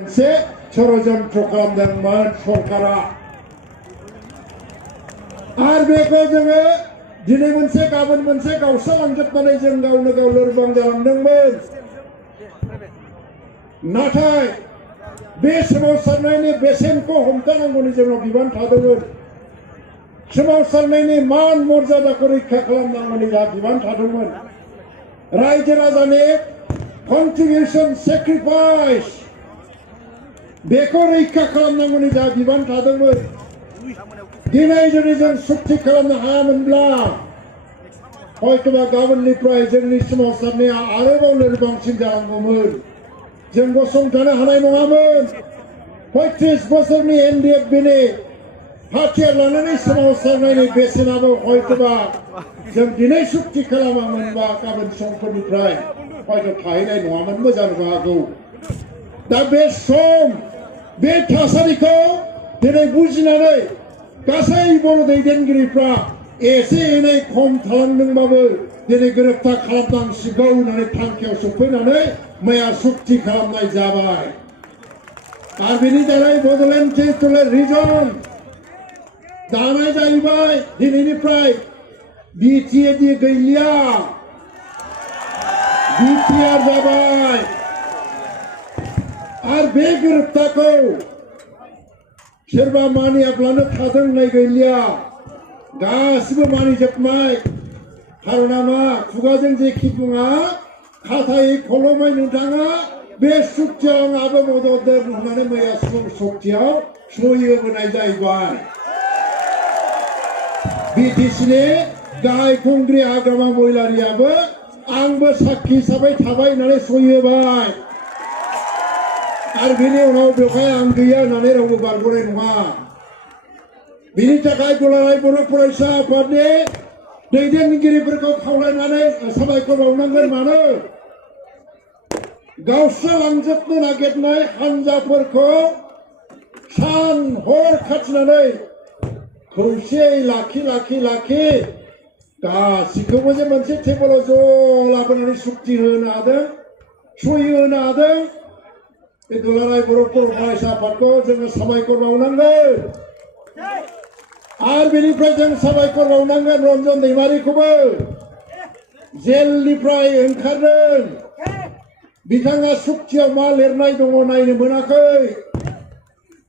से षड़यंत्र खालामदोंमोन सरकारा आरो बेखौ जोङो दिनै मोनसे गाबोन मोनसे गावस्रालांजोबनानै जों गावनो गाव लोरबां जालांदोंमोन। नाथाय बे सोमावसारनायनि बेसेनखौ हमथानांगौनि जोंनाव बिबान थादोंमोन। सोमावसारनायनि मान मर्यादाखौ रैखा खालामनांगौनि जोंहा बिबान थादोंमोन। रायजो राजानि कन्ट्रिबिउसन सेक्रिफाइस बेखौ रैखा खालामनांगौनि जोंहा बिबान थादोंमोन। दिनै जुदि जों सुक्ति खालामनो हायामोनब्ला हयतोबा गाबोननिफ्राय जोंनि सोमावसारनाया आरोबाव लोरबांसिन जालांगौमोन। जों गसंथानो हानाय नङामोन। 35 बोसोरनि एनडिएफबिनि हाथियार लानानै सोमावसारनायनि बेसेनाबो हयतोबा जों दिनै सुक्ति खालामामोनबा गाबोन समफोरनिफ्राय हयतो थाहैनाय नङामोनबो जानो हागौ। दा बे सम बे थासारिखौ दिनै बुजिनानै गासै बर' दैदेनगिरिफ्रा एसे एनै खम थालांदोंबाबो दिनै गोरोबथा खालामनांसिगौ होननानै थांखियाव सफैनानै मैया सुक्ति खालामनाय जाबाय। आरो बेनि दारै बड'लेण्ड टेरिटरियेल रिजन दानाय जाहैबाय। दिनैनिफ्राय बिटिएडि गैलिया, बिटिआर जाबाय। आरो बे गोरोबथाखौ सोरबा मानियाब्लानो थादों होननाय गैलिया, गासिबो मानिजोबनाय। खारना मा खुगाजों जेखि बुङा खाथायै कलमै नोंथाङा बे सुक्तियाव आंहाबो मदद होदों होननानै मैया सुक्तियाव सहि होबोनाय जाहैबाय। बिटिसिनि गाहाय खुंग्रि हाग्रामा महिलारियाबो आंबो साखि हिसाबै थाबाय होननानै सहि होबाय। आरो बेनि उनाव बेवहाय आं गैया होननानै रावबो बारग'नाय नङा। बिनि थाखाय दुलाराय बर' फरायसा आफादनि दैदेनगिरिफोरखौ खावलायनानै साबायखर बावनांगोन। मानो गावस्रालांजोबनो नागिरनाय हान्जाफोरखौ सान हर खाथिनानै खौसेयै लाखि गासिखौबो जे मोनसे टेबोलाव ज' लाबोनानै सुक्ति होनो हादों, सहि होनो हादों। बे दुलाराय बर' फरायसा आफादखौ जोङो साबायखर बावनांगोन। आरो बेनिफ्राय जों साबायखर बावनांगोन रन्जन दैमारिखौबो। जेलनिफ्राय ओंखारदों, बिथाङा सुक्तियाव मा लिरनाय दङ नायनो मोनाखै।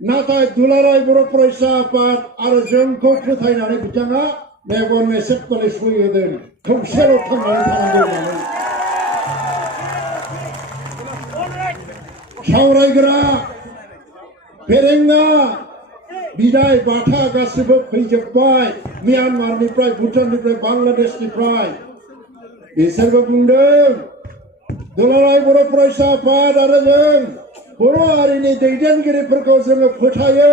नाथाय दुलाराय बर' फरायसा आफाद आरो जोंखौ फोथायनानै बिथाङा मेगन मेसेबनानै सहि होदों खौसेयाव थांनानै थानांगौ होननानै। सावरायग्रा फेरेंगा बिदाय बाथा गासिबो फैजोब्बाय म्यानमारनिफ्राय, भुटाननिफ्राय, बांलादेशनिफ्राय। बिसोरबो बुंदों दुलाराय बर' फरायसा आफाद आरो जों बर' हारिनि दैदेनगिरिफोरखौ जोङो फोथायो।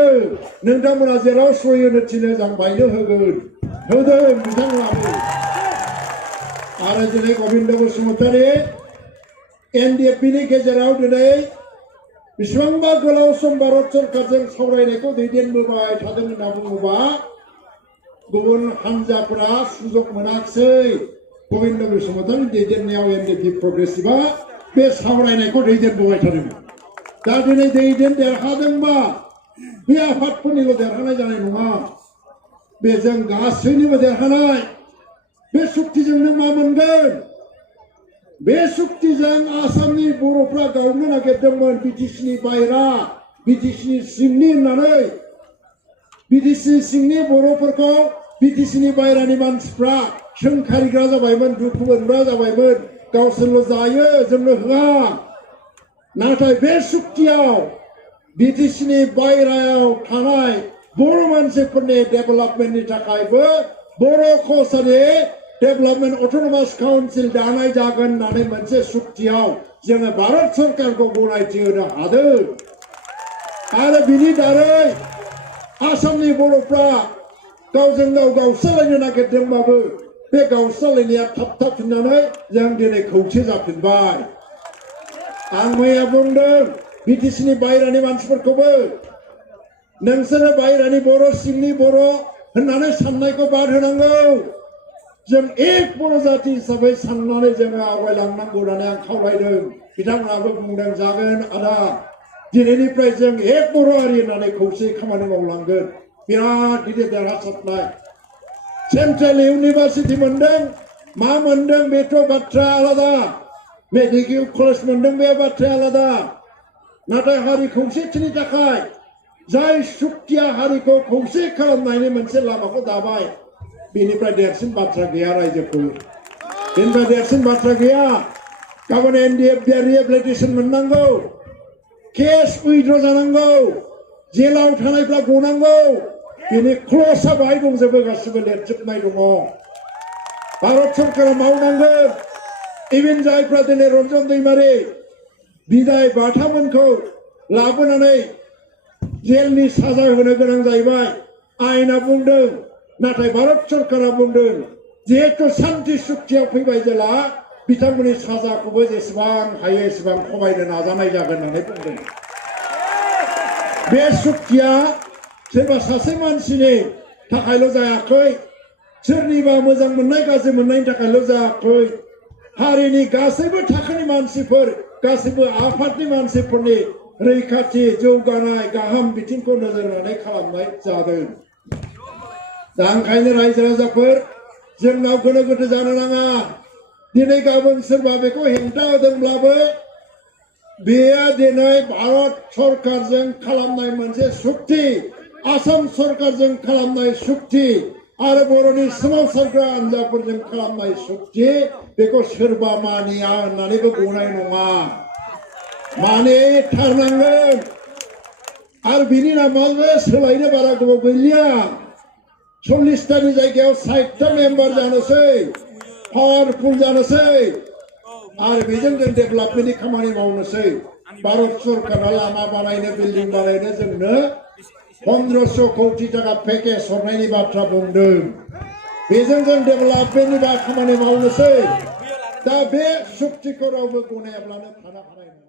नोंथांमोना जेराव सहि होनो थिनो जों बायनो होगोन, होदों बिथांमोनाबो। आरो दिनै गबिन्द बसुमतारी एनडिएफबिनि गेजेराव दिनै बेसेबांबा गोलाव सम भारत सरकारजों सावरायनायखौ दैदेनबोबाय थादों होनना बुङोबा गुबुन हान्जाफोरा सुजुग मोनाखिसै। गबिन्द बसुमतारी दैदेननायाव एनडिएफबि प्रग्रेसिभआ बे सावरायनायखौ दैदेनबोबाय थादों। दा दिनै देरहादोंबा बे आफादफोरनिल' देरहानाय जानाय नङा, बे जों गासैनिबो देरहानाय। बे सुक्तिजोंनो मा मोनगोन? बे सुक्तिजों आसामनि बर'फ्रा गावनो नागिरदोंमोन बिटिसिनि बायरा, बिटिसिनि सिंनि होननानै। बिटिसि सिंनि बर'फोरखौ बिटिसिनि बायरानि मानसिफ्रा सोंखारिग्रा जाबायमोन, दुखु मोनग्रा जाबायमोन। गावसोरल' जायो, जोंनो होआ। नाथाय बे सुक्तियाव बिटिसिनि बायरायाव थानाय बर' मानसिफोरनि डेभेलपमेन्टनि थाखायबो बर' कसारि डेभेलपमेन्ट अट'नमास काउन्सिल दानाय जागोन होननानै मोनसे सुक्तियाव जोङो भारत सरकारखौ गनायथि होनो हादों। आरो बिनि दारै आसामनि बर'फ्रा गावजों गाव गावस्रालायनो नागिरदोंबाबो बे गावस्रालायनाया थाबथाफिननानै जों दिनै खौसे जाफिनबाय। आं मैया बुंदों बिटिसिनि बायरानि मानसिफोरखौबो, नोंसोरो बायरानि बर' सिंनि बर' होननानै साननायखौ बाद होनांगौ। जों एक बर' जाति हिसाबै साननानै जोङो आवगायलांनांगौ होननानै आं खावलायदों। बिथांमोनाबो बुंदों जागोन आदा, दिनैनिफ्राय जों एक बर' हारि होननानै खौसेयै खामानि मावलांगोन बिराद गिदिर देरहासारनाय सेन्ट्रेल इउनिभारसिटि मोनदों मा मोनदों बेथ' बाथ्रा आलादा मेडिकेल कलेज मोनदों बे बाथ्राया आलादा नाथाय हारि खौसेथिनि थाखाय जाय सुक्तिया हारिखौ खौसे खालामनायनि मोनसे लामाखौ दाबाय बेनिफ्राय देरसिन बाथ्रा गैया रायजोफोर बेनिफ्राय देरसिन बाथ्रा गैया गाबोन NDFB रिहेबिलिटेसन मोननांगौ केस उइड्र जानांगौ जेलाव थानायफ्रा गनांगौ बेनि क्ल'जआ बाहाय दंजोबो गासिबो लिरजोबनाय दङ भारत सरकारा मावनांगोन इभेन जायफ्रा दिनै रन्जन दैमारि बिदाय बाथामोनखौ लाबोनानै जेलनि साजा होनो गोनां जाहैबाय आयेना बुंदों नाथाय भारत सरकारा बुंदों जिहेतु शान्ति सुक्तियाव फैबाय जेला बिथांमोननि साजाखौबो जेसेबां हायो एसेबां खमायनो नाजानाय जागोन होननानै बुंदों बे सुक्तिया सोरबा सासे मानसिनि थाखायल' जायाखै सोरनिबा मोजां मोननाय गाज्रि मोननायनि थाखायल' जायाखै हारिनि गासैबो थाखोनि मानसिफोर गासैबो आफादनि मानसिफोरनि रैखाथि जौगानाय गाहाम बिथिंखौ नोजोर होनानै खालामनाय जादों दा ओंखायनो रायजो राजाफोर जोंनाव गोनो गोथो जानो नाङा दिनै गाबोन सोरबा बेखौ हेंथा होदोंब्लाबो बेयो दिनै भारत सरकारजों खालामनाय मोनसे सुक्ति आसाम सरकारजों खालामनाय सुक्ति आरो बर'नि सोमावसारग्रा हान्जाफोरजों खालामनाय सुक्ति बेखौ सोरबा मानिया होननानैबो गनाय नङा मानिथारनांगोन आरो बिनि नामावबो सोलायनो बारा गोबाव गैलिया 40टानि जायगायाव 60टा मेम्बार जानोसै पावारफुल जानोसै आरो बेजों जों डेभेलपमेन्टनि खामानि मावनोसै भारत सरकारा लामा बानायनो बिल्डिं बानायनो जोंनो 1500 कोटि टाका पेकेज हरनायनि बाथ्रा बुंदों बेजों जों डेभेलपमेन्टनि खामानि मावनोसै दा बे सुक्तिखौ रावबो गनायाब्लानो थानो हानाय नङा